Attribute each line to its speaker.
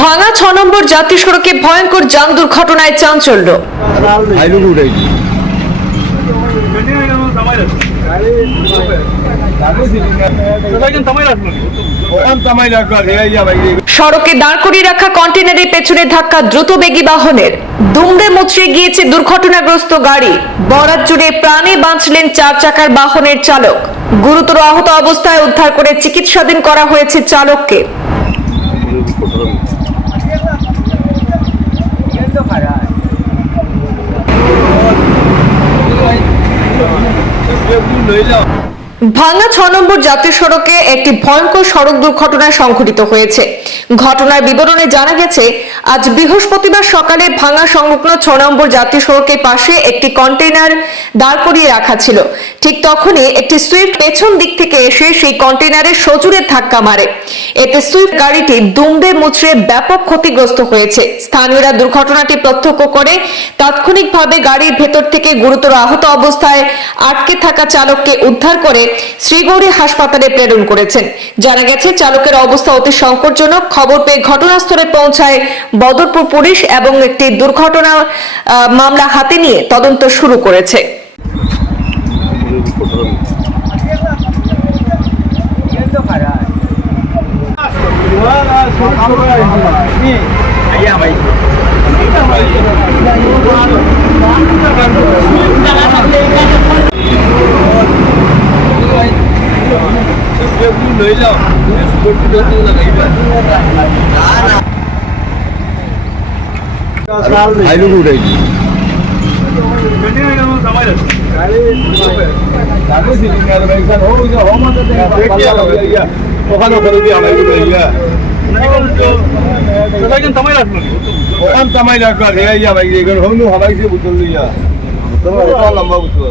Speaker 1: ভাঙা ছ নম্বর জাতীয় সড়কে ভয়ঙ্কর যান দুর্ঘটনায় চাঞ্চল্য। সড়কে দাঁড় করিয়ে রাখা কন্টেনারের পেছনে ধাক্কা দ্রুতবেগী বাহনের। দুমড়ে মুচড়ে গিয়েছে দুর্ঘটনাগ্রস্ত গাড়ি। বরাত জুড়ে প্রাণে বাঁচলেন চার চাকার বাহনের চালক। গুরুতর আহত অবস্থায় উদ্ধার করে চিকিৎসাধীন করা হয়েছে চালককে।
Speaker 2: লইলাম
Speaker 1: ভাঙা ছ নম্বর জাতীয় সড়কে একটি ভয়ঙ্কর সড়ক দুর্ঘটনা সংঘটিত হয়েছে। ঘটনার বিবরণে জানা গেছে, আজ বৃহস্পতিবার সকালে ভাঙা সংলগ্ন ছ নম্বর জাতীয় সড়কের পাশে একটি কন্টেইনার দাঁড় করিয়ে রাখা ছিল। ঠিক তখনই একটি সুইফট পেছন দিক থেকে এসে সেই কন্টেইনারের সজুরে ধাক্কা মারে। এতে সুইফট গাড়িটি দুমড়ে মুচড়ে ব্যাপক ক্ষতিগ্রস্ত হয়েছে। স্থানীয়রা দুর্ঘটনাটি প্রত্যক্ষ করে, তাৎক্ষণিকভাবে গাড়ির ভেতর থেকে গুরুতর আহত অবস্থায় আটকে থাকা চালককে উদ্ধার করে শ্রীগৌরী হাসপাতালে প্রেরণ করেছেন। জানা গেছে, চালকের অবস্থা অতি সংকটজনক। খবর পেয়ে ঘটনাস্থলে পৌঁছায় বদরপুর পুলিশ এবং একটি দুর্ঘটনা মামলা হাতে নিয়ে তদন্ত শুরু করেছে।
Speaker 2: ভাই। লইলাম হাইলুট উঠে ওখানে করে দিয়ে আমার ইয়া ওখান তামাই রাখা রেয়াইয়া ভাই এখানে হনু হবাইছে বুঝল ইয়া লম্বা বুঝল